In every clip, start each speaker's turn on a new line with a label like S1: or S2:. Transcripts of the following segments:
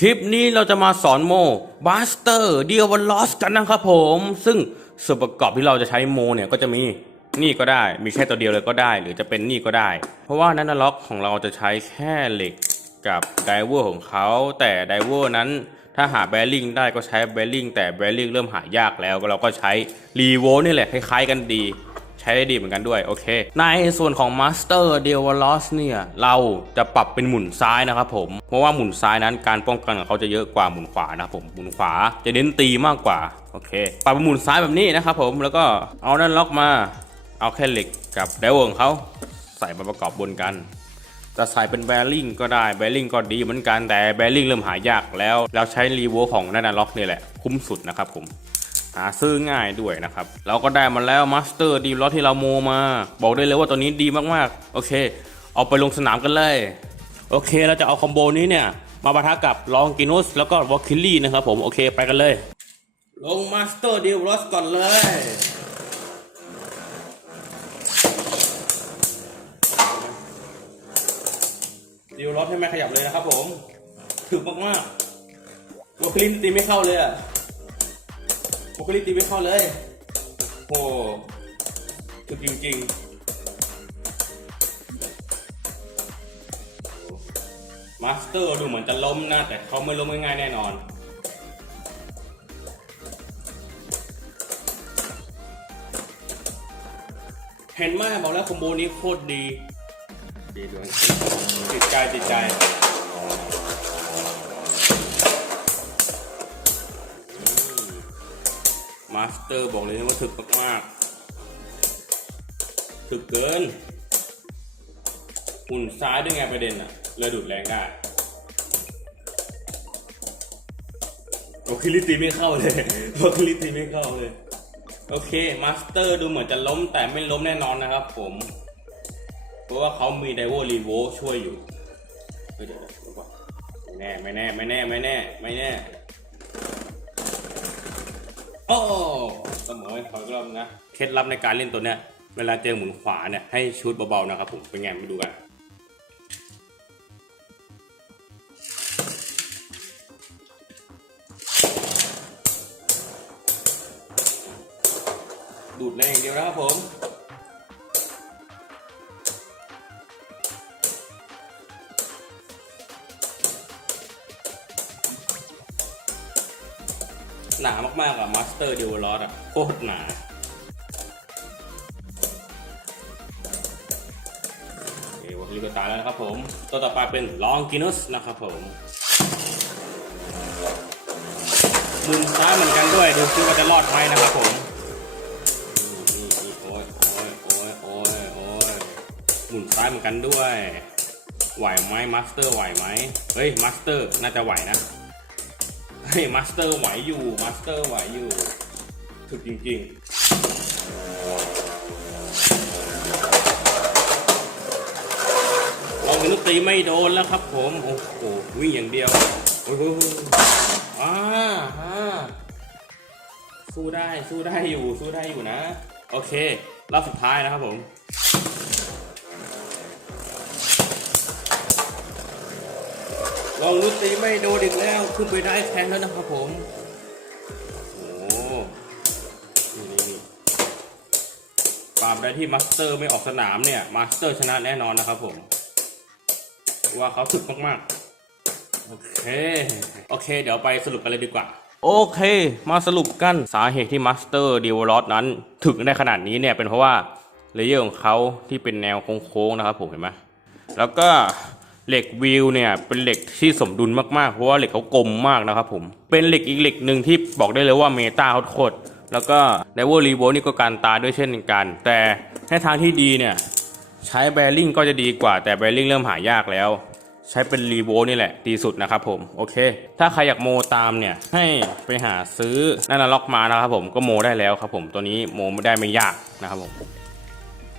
S1: คลิปนี้เราจะมาสอนโมบัสเตอร์เดียววันลอสกันนะครับผม ซึ่งส่วนประกอบที่เราจะใช้โมเนี่ยก็จะมีนี่ก็ได้ มีแค่ตัวเดียวเลยก็ได้ หรือจะเป็นนี่ก็ได้ เพราะว่านันล็อกของเราจะใช้แค่เหล็กกับไดเวอร์ของเขา แต่ไดเวอร์นั้นถ้าหาแบริ่งได้ก็ใช้แบริ่งแต่แบริ่งเริ่มหายากแล้วเราก็ใช้รีโวนี่แหละคล้ายๆกันดี ใช้ได้ดีเหมือนกันด้วย โอเค ในส่วนของ Master d e v a l o s เนี่ย เราจะปรับเป็นหมุนซ้ายนะครับผม เพราะว่าหมุนซ้ายนั้นการป้องกันของเขาจะเยอะกว่าหมุนขวานะครับผม หมุนขวาจะเน้นตีมากกว่า โอเค ปรับเป็นหมุนซ้ายแบบนี้นะครับผม แล้วก็เอาด้านล็อกมา เอาแค่เหล็กกับไดเวอร์ของเขาใส่มาประกอบบนกันจะใส่เป็นแบริ่งก็ได้แบริ่งก็ดีเหมือนกันแต่แบริ่งเริ่มหายากแล้ว แล้วใช้รีโวของนานาล็อกนี่แหละ คุ้มสุดนะครับผม หาซื้อง่ายด้วยนะครับ เราก็ได้มาแล้วมาสเตอร์ดีล็อตที่เราโมมา บอกได้เลยว่าตัวนี้ดีมากๆ โอเค เอาไปลงสนามกันเลย โอเคเราจะเอาคอมโบนี้เนี่ย มาปะทะกับลองกินุสแล้วก็วอลคิลลี่นะครับผม โอเคไปกันเลย ลงมาสเตอร์ดีล็อสก่อนเลยดีล็อสให้แม่ขยับเลยนะครับผมถึกมากๆวอลคิลลี่ตีไม่เข้าเลยอะ บุคลิกตีไม่เข้าเลย โอ้คือจริงๆ มาสเตอร์ดูเหมือนจะล้มนะ แต่เขาไม่ล้มง่ายๆแน่นอน เห็นไหมบอกแล้วคอมโบนี้โคตรดี ดีด้วยติดใจติดใจ มาสเตอร์บอกเลยนะว่าถึกมากๆถึกเกินหุ่นซ้ายด้วยไงประเด็นอะเลยดูดแรงได้โอเคลิตีไม่เข้าเลยโอเคลิตีไม่เข้าเลย โอเคมาสเตอร์ดูเหมือนจะล้มแต่ไม่ล้มแน่นอนนะครับผม เพราะว่าเขามีไดโวรีโวช่วยอยู่เดี๋ยวเดี๋ยวดูก่อนไม่แน่ไม่แน่ไม่แน่ไม่แน่ไม่แน่ อ้เสมอถอยกรอบนะ เคล็ดลับในการเล่นตัวเนี้ย เวลาเจอหมุนขวาเนี่ยให้ชุดเบาๆนะครับผม เป็นไงมาดูกัน ดูดแรงอย่างเดียวนะครับผม หนามากๆอะมาสเตอร์ดิวลอสอะโคตรหนาโอเควอลิกตายแล้วนะครับผม ตัวต่อไปเป็นลองกินุสนะครับผมหมุนซ้ายเหมือนกันด้วย ดูซิว่าจะรอดไหมนะครับผมโอ้ยโอ้ยโอ้ยโอ้ยโอ้ยหมุนซ้ายเหมือนกันด้วย ไหวไหมมาสเตอร์ไหวไหมเฮ้ยมาสเตอร์น่าจะไหวนะ ฮ้ยมาสเตอร์ไหวอยู่มาสเตอร์ไหวอยู่ถึกจริงๆลองนุตีไม่โดนแล้วครับผม โอ้โหวิ่งอย่างเดียวโอ้โหอ่าอ่าสู้ได้สู้ได้อยู่สู้ได้อยู่นะ โอเครอบสุดท้ายนะครับผม ลองนุตีไม่โดนอีกแล้วขึ้นไปได้แทนแล้วนะครับผม โอ้นี่นี่ปราบได้ที่มาสเตอร์ไม่ออกสนามเนี่ย มาสเตอร์ชนะแน่นอนนะครับผม ว่าเขาถึกมากๆ โอเค โอเค เดี๋ยวไปสรุปกันเลยดีกว่าโอเค มาสรุปกันสาเหตุที่มาสเตอร์ดิวลอสนั้นถึงได้ขนาดนี้เนี่ยเป็นเพราะว่าเลเยอร์ของเขาที่เป็นแนวโค้งๆนะครับผมเห็นไหมแล้วก็ เหล็กวิวเนี่ยเป็นเหล็กที่สมดุลมากๆ เพราะว่าเหล็กเขากลมมากนะครับผม เป็นเหล็กอีกเหล็กหนึ่งที่บอกได้เลยว่าเมตาโคตรแล้วก็ไดเวอร์รีโวนี่ก็การตาด้วยเช่นกัน แต่ในทางที่ดีเนี่ยใช้แบริ่งก็จะดีกว่า แต่แบริ่งเริ่มหายากแล้ว ใช้เป็นรีโวนี่แหละดีสุดนะครับผมโอเค ถ้าใครอยากโมตามเนี่ยให้ไปหาซื้อนานาล็อกมานะครับผมก็โมได้แล้วครับผมตัวนี้โมไม่ได้ไม่ยากนะครับผม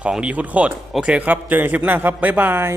S1: ของดีโคตรโอเคครับเจอกันคลิปหน้าครับบ๊ายบาย